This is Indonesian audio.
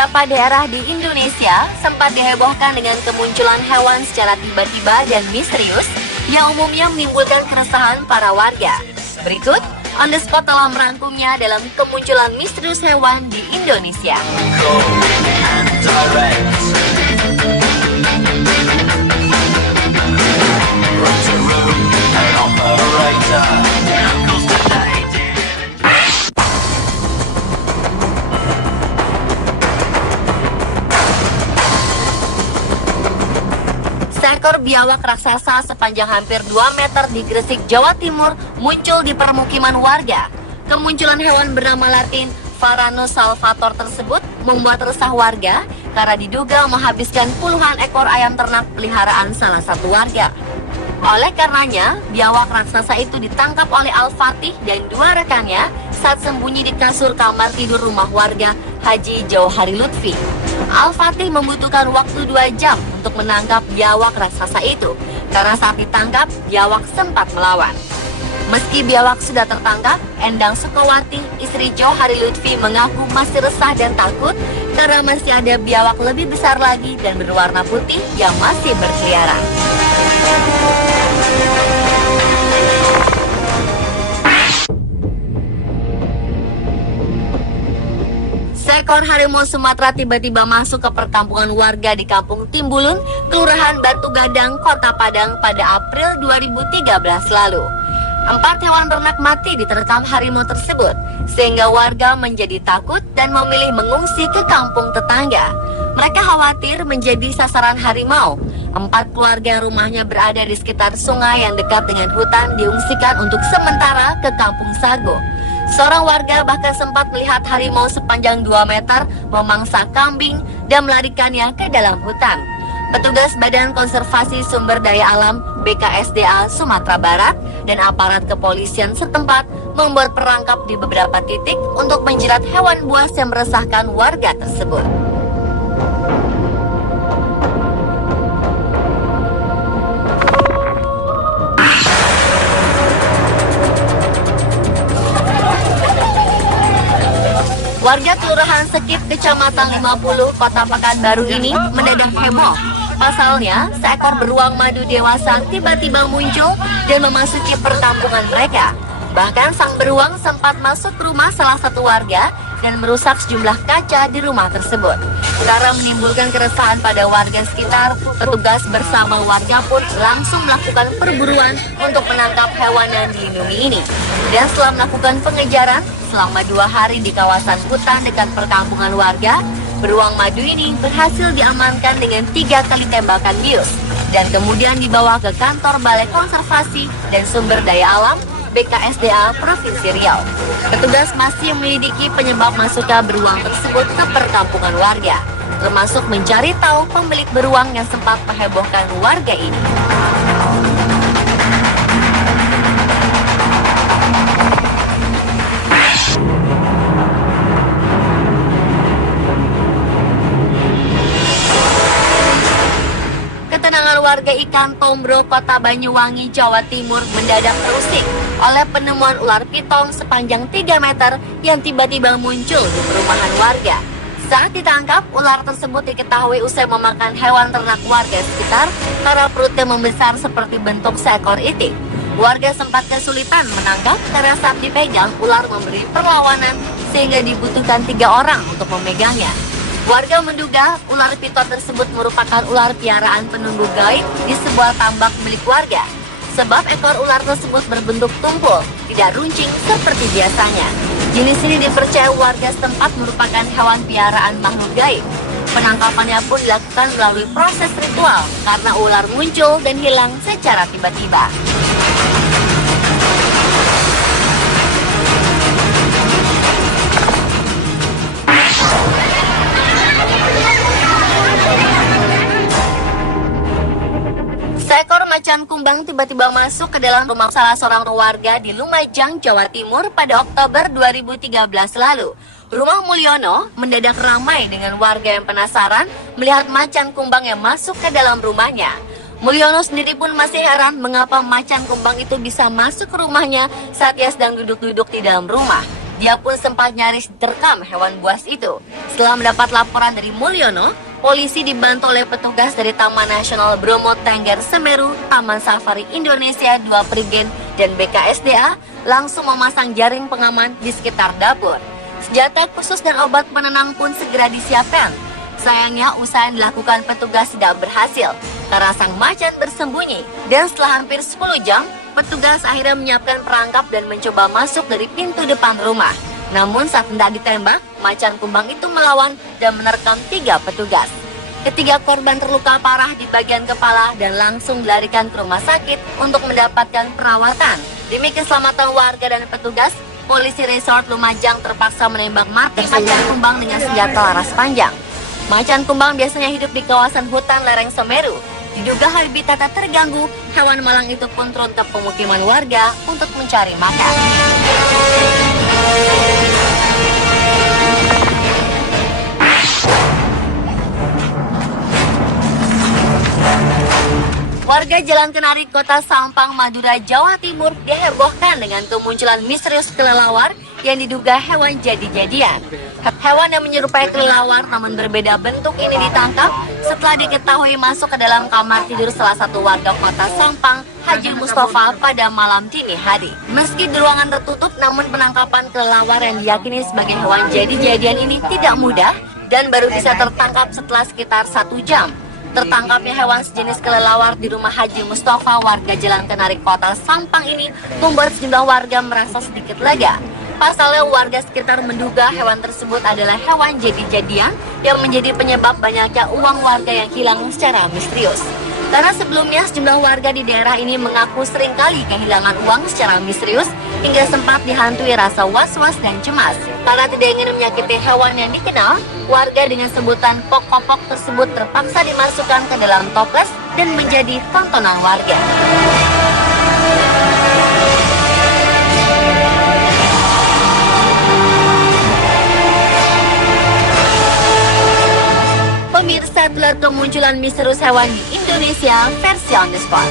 Beberapa daerah di Indonesia sempat dihebohkan dengan kemunculan hewan secara tiba-tiba dan misterius yang umumnya menimbulkan keresahan para warga. Berikut, On The Spot telah merangkumnya dalam kemunculan misterius hewan di Indonesia. Seekor biawak raksasa sepanjang hampir 2 meter di Gresik, Jawa Timur muncul di permukiman warga. Kemunculan hewan bernama Latin Varanus salvator tersebut membuat resah warga karena diduga menghabiskan puluhan ekor ayam ternak peliharaan salah satu warga. Oleh karenanya, biawak raksasa itu ditangkap oleh Al-Fatih dan 2 rekannya saat sembunyi di kasur kamar tidur rumah warga Haji Jauhari Lutfi. Al-Fatih membutuhkan waktu 2 jam untuk menangkap biawak raksasa itu, karena saat ditangkap, biawak sempat melawan. Meski biawak sudah tertangkap, Endang Sukawati, istri Jauhari Lutfi mengaku masih resah dan takut karena masih ada biawak lebih besar lagi dan berwarna putih yang masih berkeliaran. Seekor harimau Sumatera tiba-tiba masuk ke perkampungan warga di Kampung Timbulun, Kelurahan Batu Gadang, Kota Padang pada April 2013 lalu. 4 hewan ternak mati diterkam harimau tersebut, sehingga warga menjadi takut dan memilih mengungsi ke kampung tetangga. Mereka khawatir menjadi sasaran harimau. 4 keluarga yang rumahnya berada di sekitar sungai yang dekat dengan hutan diungsikan untuk sementara ke Kampung Sago. Seorang warga bahkan sempat melihat harimau sepanjang 2 meter memangsa kambing dan melarikannya ke dalam hutan. Petugas Badan Konservasi Sumber Daya Alam BKSDA Sumatera Barat dan aparat kepolisian setempat membuat perangkap di beberapa titik untuk menjerat hewan buas yang meresahkan warga tersebut. Warga Kelurahan Sekip, Kecamatan 50, Kota Pekanbaru ini mendadak heboh. Pasalnya, seekor beruang madu dewasa tiba-tiba muncul dan memasuki perkampungan mereka. Bahkan sang beruang sempat masuk ke rumah salah satu warga dan merusak sejumlah kaca di rumah tersebut. Karena menimbulkan keresahan pada warga sekitar, petugas bersama warga pun langsung melakukan perburuan untuk menangkap hewan yang dilindungi ini. Dan setelah melakukan pengejaran selama 2 hari di kawasan hutan dekat perkampungan warga, beruang madu ini berhasil diamankan dengan 3 kali tembakan bius dan kemudian dibawa ke kantor Balai Konservasi dan Sumber Daya Alam BKSDA Provinsi Riau. Petugas masih menyelidiki penyebab masuknya beruang tersebut ke perkampungan warga, termasuk mencari tahu pemilik beruang yang sempat menghebohkan warga ini. Ketenangan warga Ikan Tombro, Kota Banyuwangi, Jawa Timur mendadak terusik oleh penemuan ular piton sepanjang 3 meter yang tiba-tiba muncul di perumahan warga. Saat ditangkap, ular tersebut diketahui usai memakan hewan ternak warga sekitar karena perutnya membesar seperti bentuk seekor itik. Warga sempat kesulitan menangkap karena saat dipegang, ular memberi perlawanan sehingga dibutuhkan 3 orang untuk memegangnya. Warga menduga ular piton tersebut merupakan ular piaraan penunggu gaib di sebuah tambak milik warga. Sebab ekor ular tersebut berbentuk tumpul, tidak runcing seperti biasanya. Jenis ini dipercaya warga setempat merupakan hewan piaraan makhluk gaib. Penangkapannya pun dilakukan melalui proses ritual karena ular muncul dan hilang secara tiba-tiba. Seekor macan kumbang tiba-tiba masuk ke dalam rumah salah seorang warga di Lumajang, Jawa Timur pada Oktober 2013 lalu. Rumah Mulyono mendadak ramai dengan warga yang penasaran melihat macan kumbang yang masuk ke dalam rumahnya. Mulyono sendiri pun masih heran mengapa macan kumbang itu bisa masuk ke rumahnya saat ia sedang duduk-duduk di dalam rumah. Dia pun sempat nyaris diterkam hewan buas itu. Setelah mendapat laporan dari Mulyono, polisi dibantu oleh petugas dari Taman Nasional Bromo Tengger Semeru, Taman Safari Indonesia 2 Prigen, dan BKSDA langsung memasang jaring pengaman di sekitar dapur. Senjata khusus dan obat penenang pun segera disiapkan. Sayangnya usaha yang dilakukan petugas tidak berhasil karena sang macan bersembunyi. Dan setelah hampir 10 jam, petugas akhirnya menyiapkan perangkap dan mencoba masuk dari pintu depan rumah. Namun saat hendak ditembak, macan kumbang itu melawan dan menerkam 3 petugas. Ketiga korban terluka parah di bagian kepala dan langsung dilarikan ke rumah sakit untuk mendapatkan perawatan. Demi keselamatan warga dan petugas, polisi Resort Lumajang terpaksa menembak mati macan kumbang dengan senjata laras panjang. Macan kumbang biasanya hidup di kawasan hutan lereng Semeru. Diduga habitatnya terganggu, hewan malang itu pun turun ke pemukiman warga untuk mencari makan. Warga Jalan Kenari, Kota Sampang, Madura, Jawa Timur dihebohkan dengan kemunculan misterius kelelawar yang diduga hewan jadi-jadian. Hewan yang menyerupai kelelawar namun berbeda bentuk ini ditangkap setelah diketahui masuk ke dalam kamar tidur salah satu warga Kota Sampang, Haji Mustafa, pada malam dini hari. Meski di ruangan tertutup, namun penangkapan kelelawar yang diyakini sebagai hewan jadi-jadian ini tidak mudah dan baru bisa tertangkap setelah sekitar 1 jam. Tertangkapnya hewan sejenis kelelawar di rumah Haji Mustafa, warga Jalan Kenari, Kota Sampang ini membuat sejumlah warga merasa sedikit lega. Pasalnya warga sekitar menduga hewan tersebut adalah hewan jadi-jadian yang menjadi penyebab banyaknya uang warga yang hilang secara misterius. Karena sebelumnya sejumlah warga di daerah ini mengaku seringkali kehilangan uang secara misterius hingga sempat dihantui rasa was-was dan cemas. Karena tidak ingin menyakiti hewan yang dikenal, warga dengan sebutan pok-popok tersebut terpaksa dimasukkan ke dalam toples dan menjadi tontonan warga. Pemirsa, telah kemunculan misterius hewan di Indonesia versi on the spot.